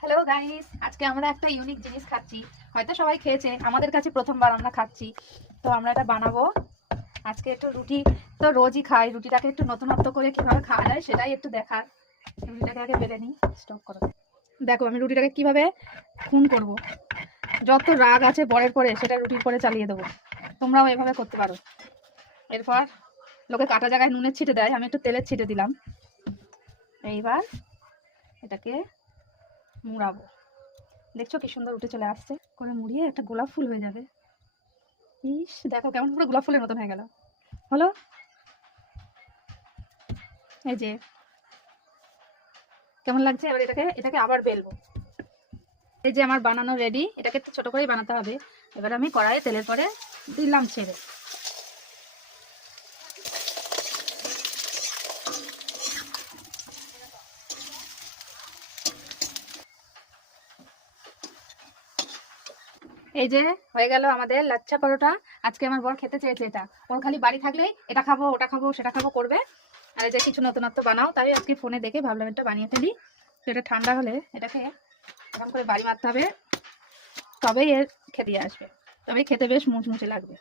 Hello guys, আজকে আমরা একটা ইউনিক জিনিস খাচ্ছি। হয়তো সবাই খেয়েছে, আমাদের কাছে প্রথমবার আমরা খাচ্ছি। তো আমরা এটা বানাবো আজকে। একটু রুটি তো রোজই খাই, রুটিটাকে একটু নতুনত্ব করে কিভাবে খাওয়া যায় সেটাই একটু দেখার। রুটিটাকে আগে বেলে নিই। স্টপ করো। দেখো আমি রুটিটাকে কিভাবে খুন করব। যত রাগ আছে বরের পরে সেটা রুটির পরে চালিয়ে দেবো। তোমরাও এভাবে করতে পারো। এরপর লোকে কাটা জায়গায় নুনের ছিটে দেয়, আমি একটু তেলের ছিটে দিলাম। এইবার এটাকে মুড়াবো। দেখছো কি সুন্দর উঠে চলে আসছে। করে মুড়িয়ে একটা গোলাপ ফুল হয়ে যাবে। ইস দেখো কেমন পুরো গোলাপ ফুলের মতন হয়ে গেল। হলো এই যে কেমন লাগছে। এবার এটাকে এটাকে আবার বেলবো। এই যে আমার বানানো রেডি। এটাকে একটু ছোট করেই বানাতে হবে। এবার আমি কড়াইয়ে তেলের পরে দিলাম ছেড়ে। এই যে হয়ে গেল আমাদের লাচ্ছা পরোটা। আজকে আমার বর খেতে চেয়েছে এটা। ওর খালি বাড়ি থাকলেই এটা খাবো ওটা খাবো সেটা খাবো করবে। আর এই যে কিছু নতুনত্ব বানাও, তাই আজকে ফোনে দেখে ভাবলাম এটা বানিয়ে ফেলি। তো এটা ঠান্ডা হলে এটাকে এরকম করে বাড়ি মারতে হবে, তবেই এর খেতে আসবে, তবেই খেতে বেশ মুচমুচে লাগবে।